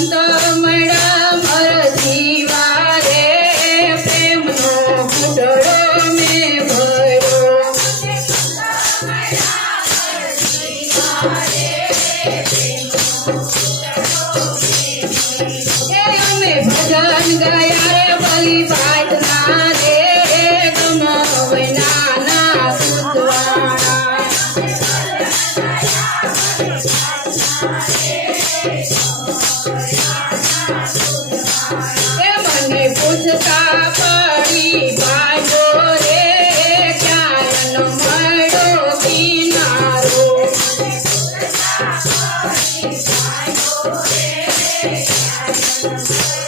ಕಾಂತಮಣ પૂછતા પડી ભાઈઓ રે ક્યાં મળ્યો કિનારો. પૂછતા પડી ભાઈઓ રે ક્યાં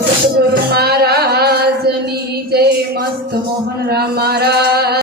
સદગુરુ મહારાજની જય મસ્ત મોહન રામ મહારાજ.